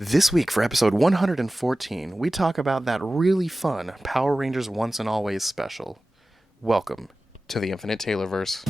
This week for episode 114, we talk about that really fun Power Rangers Once and Always special. Welcome to the Infinite Taylorverse.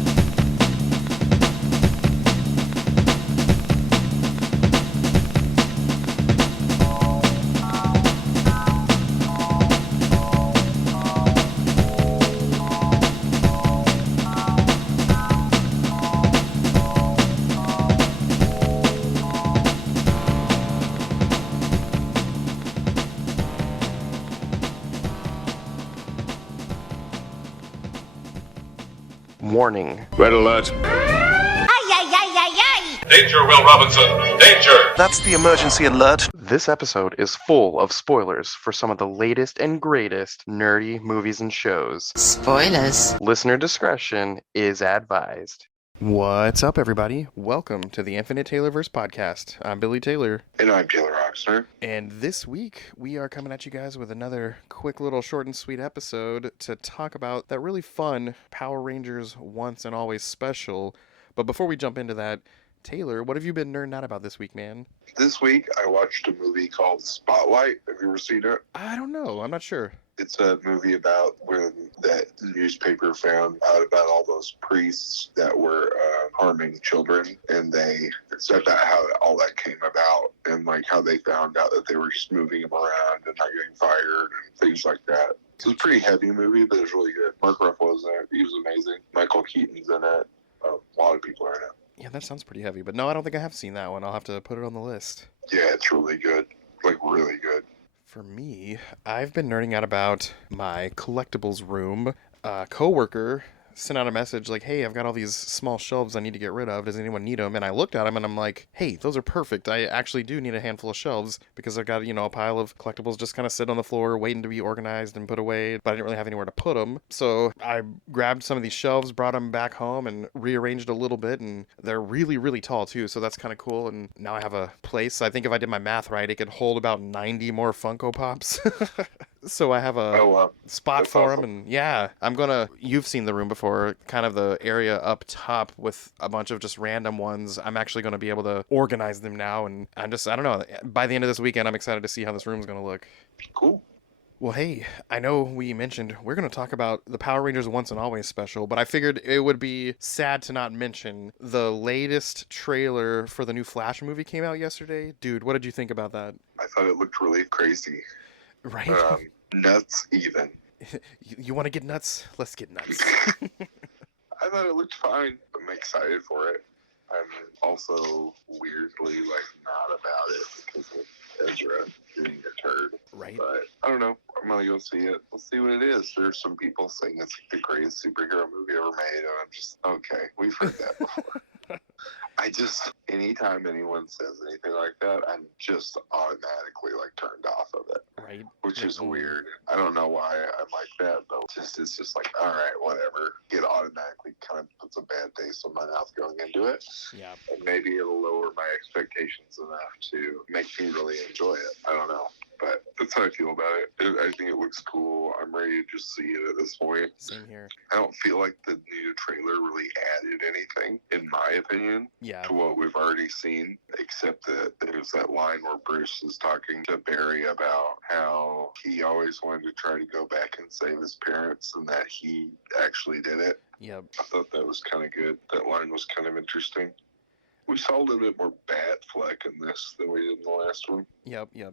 Warning. Red alert. Ay, ay, ay, ay, ay! Danger, Will Robinson. Danger! That's the emergency alert. This episode is full of spoilers for some of the latest and greatest nerdy movies and shows. Spoilers. Listener discretion is advised. What's up, everybody? Welcome to the Infinite Taylorverse podcast. I'm Billy Taylor. And I'm Taylor Oxner. And this week, we are coming at you guys with another quick little short and sweet episode to talk about that really fun Power Rangers Once and Always special. But before we jump into that, Taylor, what have you been nerding out about this week, man? This week, I watched a movie called Spotlight. Have you ever seen it? I don't know. I'm not sure. It's a movie about when that newspaper found out about all those priests that were harming children, and they said that how all that came about, and like how they found out that they were just moving them around and not getting fired and things like that. It's a pretty heavy movie, but it's really good. Mark Ruffalo's in it. He was amazing. Michael Keaton's in it. A lot of people are in it. Yeah, that sounds pretty heavy. But no, I don't think I have seen that one. I'll have to put it on the list. Yeah, it's really good. Like, really good. For me, I've been nerding out about my collectibles room. A coworker sent out a message like, hey, I've got all these small shelves I need to get rid of. Does anyone need them? And I looked at them and I'm like, hey, those are perfect. I actually do need a handful of shelves because I've got, a pile of collectibles just kind of sit on the floor waiting to be organized and put away, but I didn't really have anywhere to put them. So I grabbed some of these shelves, brought them back home and rearranged a little bit, and they're really, really tall too. So that's kind of cool. And now I have a place. I think if I did my math right, it could hold about 90 more Funko Pops. So I have a spot That's for awesome. them, and yeah, you've seen the room before, kind of the area up top with a bunch of just random ones. I'm actually going to be able to organize them now, and I don't know, by the end of this weekend, I'm excited to see how this room's going to look. Cool. Well, hey, I know we mentioned we're going to talk about the Power Rangers Once and Always special, but I figured it would be sad to not mention the latest trailer for the new Flash movie came out yesterday. Dude, what did you think about that? I thought it looked really crazy. Right? Nuts even. You want to get nuts? Let's get nuts. I thought it looked fine. I'm excited for it. I'm also weirdly not about it because of Ezra being a turd. Right? But I don't know. I'm gonna go see it. We'll see what it is. There's some people saying it's the greatest superhero movie ever made, and I'm just okay. We've heard that before. Anytime anyone says anything like that, I'm just automatically turned off of it. Right? Which is weird. I don't know why I'm like that, but it's just like, all right, whatever. It automatically kind of puts a bad taste in my mouth going into it. Yeah. And maybe it'll lower my expectations enough to make me really enjoy it. I don't know. But that's how I feel about it. I think it looks cool. I'm ready to just see it at this point. Same here. I don't feel like the new trailer really added anything, in my opinion, Yeah. to what we've already seen, except that there's that line where Bruce is talking to Barry about how he always wanted to try to go back and save his parents and that he actually did it. Yep. I thought that was kind of good. That line was kind of interesting. We saw a little bit more Batfleck in this than we did in the last one. Yep. Yeah.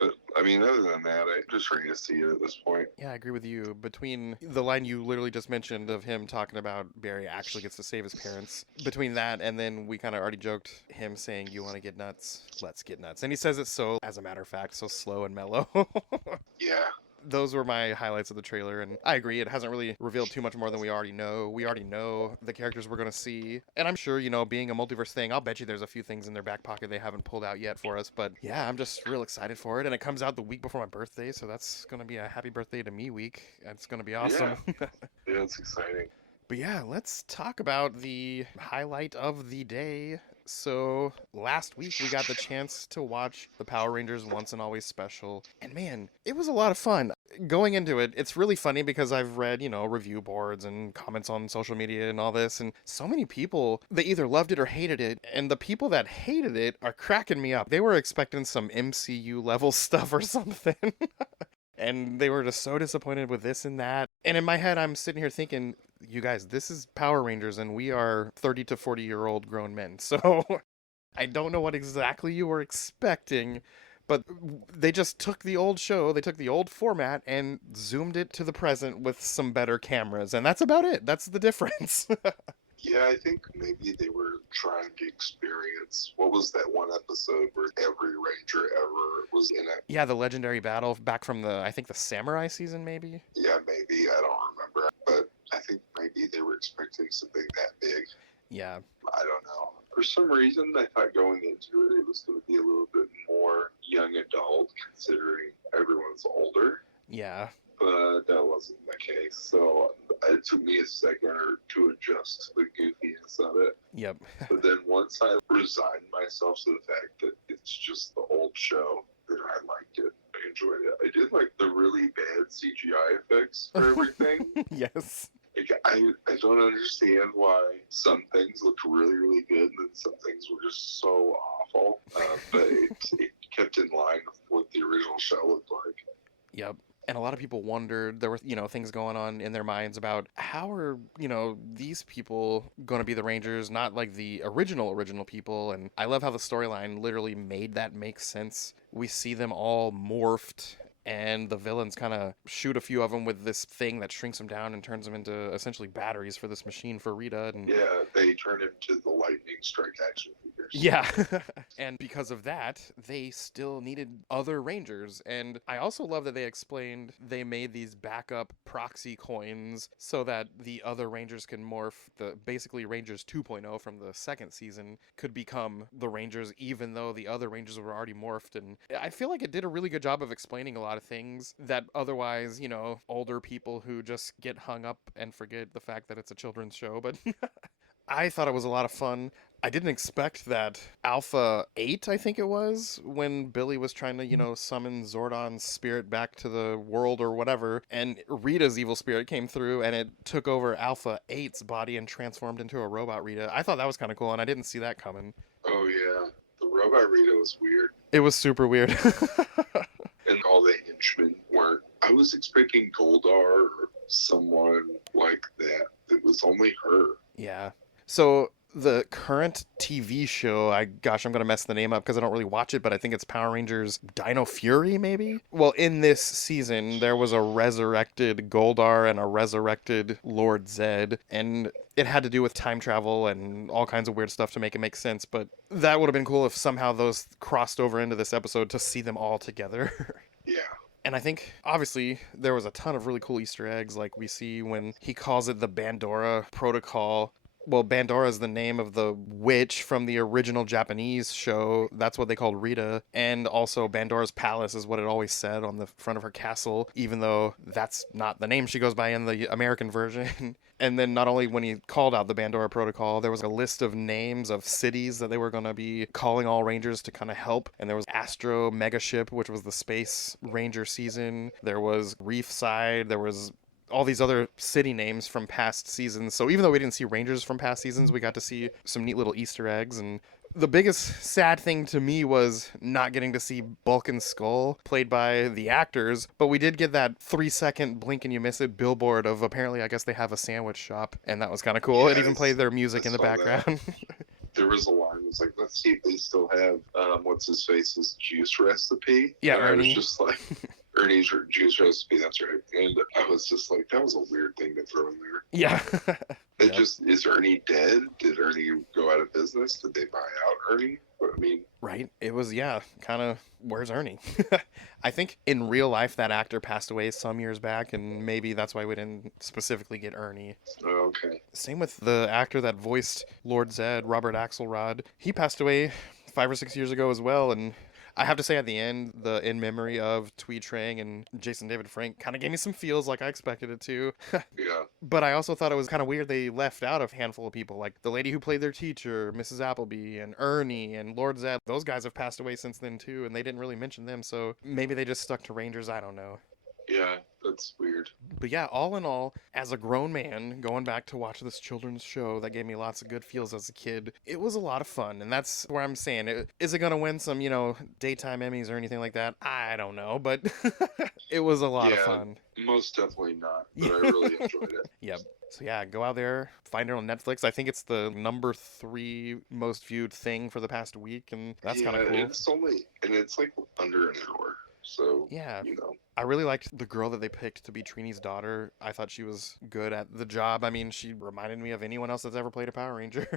But, I mean, other than that, I'm just ready to see it at this point. Yeah, I agree with you. Between the line you literally just mentioned of him talking about Barry actually gets to save his parents, between that and then we kind of already joked him saying, you want to get nuts? Let's get nuts. And he says it so, as a matter of fact, so slow and mellow. Yeah. Those were my highlights of the trailer, and I agree, it hasn't really revealed too much more than we already know. We already know the characters we're going to see, and I'm sure, being a multiverse thing, I'll bet you there's a few things in their back pocket they haven't pulled out yet for us, but yeah, I'm just real excited for it, and it comes out the week before my birthday, so that's going to be a happy birthday to me week. It's going to be awesome. Yeah, it's exciting. But yeah, let's talk about the highlight of the day. So last week we got the chance to watch the Power Rangers Once and Always special, and man, it was a lot of fun. Going into it, it's really funny because I've read, review boards and comments on social media and all this, and so many people, they either loved it or hated it, and the people that hated it are cracking me up. They were expecting some MCU level stuff or something. And they were just so disappointed with this and that. And in my head, I'm sitting here thinking, you guys, this is Power Rangers, and we are 30 to 40-year-old grown men. So I don't know what exactly you were expecting, but they just took the old show, they took the old format, and zoomed it to the present with some better cameras. And that's about it. That's the difference. Yeah, I think maybe they were trying to experience, what was that one episode where every Ranger ever was in it? Yeah, the legendary battle back from I think the Samurai season, maybe? Yeah, maybe, I don't remember. But I think maybe they were expecting something that big. Yeah. I don't know. For some reason, I thought going into it, it was going to be a little bit more young adult, considering everyone's older. Yeah. But that wasn't the case. So it took me a second to adjust to the goofiness of it. Yep. But then once I resigned myself to the fact that it's just the old show, then I liked it. I enjoyed it. I did like the really bad CGI effects for everything. Yes. Like, I don't understand why some things looked really, really good and then some things were just so awful. But it kept in line with what the original show looked like. Yep. And a lot of people wondered, there were, things going on in their minds about how are, these people going to be the Rangers, not like the original people. And I love how the storyline literally made that make sense. We see them all morphed, and the villains kind of shoot a few of them with this thing that shrinks them down and turns them into essentially batteries for this machine for Rita. And yeah, they turn into the lightning strike action figures. yeah. And because of that, they still needed other Rangers. And I also love that they explained they made these backup proxy coins so that the other Rangers can morph. The basically Rangers 2.0 from the second season could become the Rangers, even though the other Rangers were already morphed. And I feel like it did a really good job of explaining a lot of things that otherwise, older people who just get hung up and forget the fact that it's a children's show. But I thought it was a lot of fun. I didn't expect that Alpha 8, I think it was, when Billy was trying to, summon Zordon's spirit back to the world or whatever, and Rita's evil spirit came through and it took over Alpha 8's body and transformed into a robot Rita. I thought that was kind of cool, and I didn't see that coming. Oh, yeah. The robot Rita was weird. It was super weird. And all the henchmen weren't. I was expecting Goldar or someone like that. It was only her. Yeah. So the current TV show, I'm going to mess the name up because I don't really watch it, but I think it's Power Rangers Dino Fury, maybe? Well, in this season, there was a resurrected Goldar and a resurrected Lord Zed, and it had to do with time travel and all kinds of weird stuff to make it make sense, but that would have been cool if somehow those crossed over into this episode to see them all together. Yeah. And I think, obviously, there was a ton of really cool Easter eggs, like we see when he calls it the Bandora Protocol. Well, Bandora is the name of the witch from the original Japanese show. That's what they called Rita. And also Bandora's Palace is what it always said on the front of her castle, even though that's not the name she goes by in the American version. And then not only when he called out the Bandora Protocol, there was a list of names of cities that they were going to be calling all Rangers to kind of help. And there was Astro Megaship, which was the Space Ranger season. There was Reefside. There was all these other city names from past seasons. So even though we didn't see Rangers from past seasons, we got to see some neat little Easter eggs. And the biggest sad thing to me was not getting to see Bulk and Skull played by the actors, but we did get that 3-second blink and you miss it billboard of apparently, I guess they have a sandwich shop, and that was kind of cool. Yeah, It even played their music in the background. There was a line that was like, let's see if they still have what's his face's juice recipe. Yeah, and Ernie. I was just like, Ernie's juice recipe, that's right. And I was just like, that was a weird thing to throw in there. Yeah. It just, is Ernie dead? Did Ernie go out of business? Did they buy out Ernie? But, I mean, Right? It was, kind of, where's Ernie? I think in real life that actor passed away some years back, and maybe that's why we didn't specifically get Ernie. okay. Same with the actor that voiced Lord Zed, Robert Axelrod. He passed away 5 or 6 years ago as well, and I have to say at the end, the In Memory of Tweed Trang and Jason David Frank kind of gave me some feels like I expected it to. Yeah. But I also thought it was kind of weird they left out a handful of people, like the lady who played their teacher, Mrs. Appleby, and Ernie, and Lord Zed. Those guys have passed away since then too, and they didn't really mention them, so maybe they just stuck to Rangers, I don't know. Yeah, that's weird. But yeah, all in all, as a grown man, going back to watch this children's show that gave me lots of good feels as a kid, it was a lot of fun. And that's where I'm saying, is it going to win some, daytime Emmys or anything like that? I don't know, but it was a lot of fun. Most definitely not, but I really enjoyed it. Yep. So yeah, go out there, find it on Netflix. I think it's the number 3 most viewed thing for the past week, and that's kind of cool. It's like under an hour. So, yeah, I really liked the girl that they picked to be Trini's daughter. I thought she was good at the job. I mean, she reminded me of anyone else that's ever played a Power Ranger.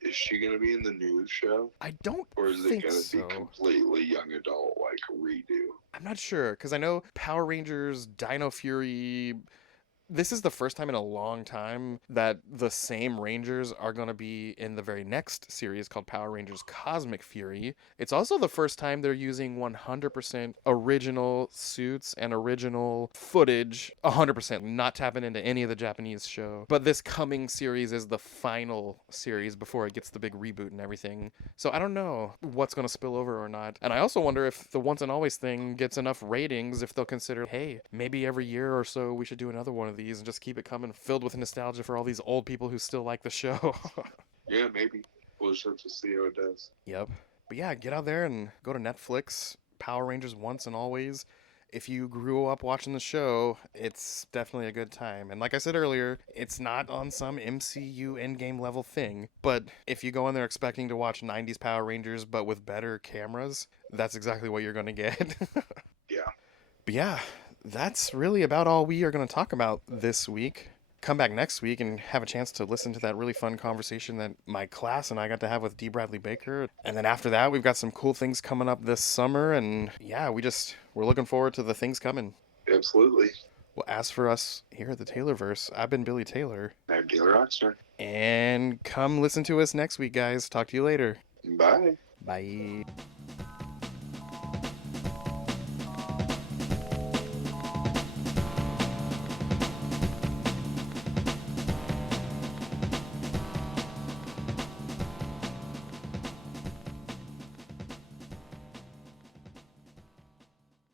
Is she going to be in the new show? I don't Or is think it going to so. be completely young adult, like redo? I'm not sure, because I know Power Rangers, Dino Fury... This is the first time in a long time that the same Rangers are going to be in the very next series called Power Rangers Cosmic Fury. It's also the first time they're using 100% original suits and original footage, 100%, not tapping into any of the Japanese show. But this coming series is the final series before it gets the big reboot and everything. So I don't know what's going to spill over or not. And I also wonder if the Once and Always thing gets enough ratings, if they'll consider, hey, maybe every year or so we should do another one of these and just keep it coming, filled with nostalgia for all these old people who still like the show. Yeah, maybe. We'll just have to see how it does. Yep. But yeah, get out there and go to Netflix, Power Rangers Once and Always. If you grew up watching the show, it's definitely a good time. And like I said earlier, it's not on some MCU endgame level thing. But if you go in there expecting to watch 90s Power Rangers but with better cameras, that's exactly what you're going to get. Yeah. But yeah, that's really about all we are going to talk about this week. Come back next week and have a chance to listen to that really fun conversation that my class and I got to have with D. Bradley Baker. And then after that, we've got some cool things coming up this summer. And yeah, we're looking forward to the things coming. Absolutely. Well, as for us here at the Taylorverse, I've been Billy Taylor. I'm Taylor Rockstar. And come listen to us next week, guys. Talk to you later. Bye. Bye.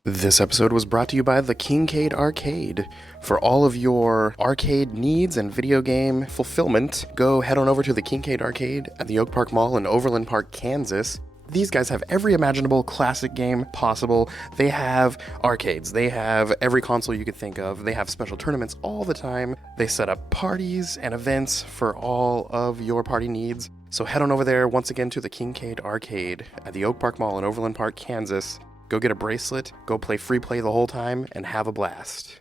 This episode was brought to you by the Kincaid Arcade. For all of your arcade needs and video game fulfillment, go head on over to the Kincaid Arcade at the Oak Park Mall in Overland Park, Kansas. These guys have every imaginable classic game possible. They have arcades. They have every console you could think of. They have special tournaments all the time. They set up parties and events for all of your party needs. So head on over there once again to the Kincaid Arcade at the Oak Park Mall in Overland Park, Kansas. Go get a bracelet, go play free play the whole time, and have a blast.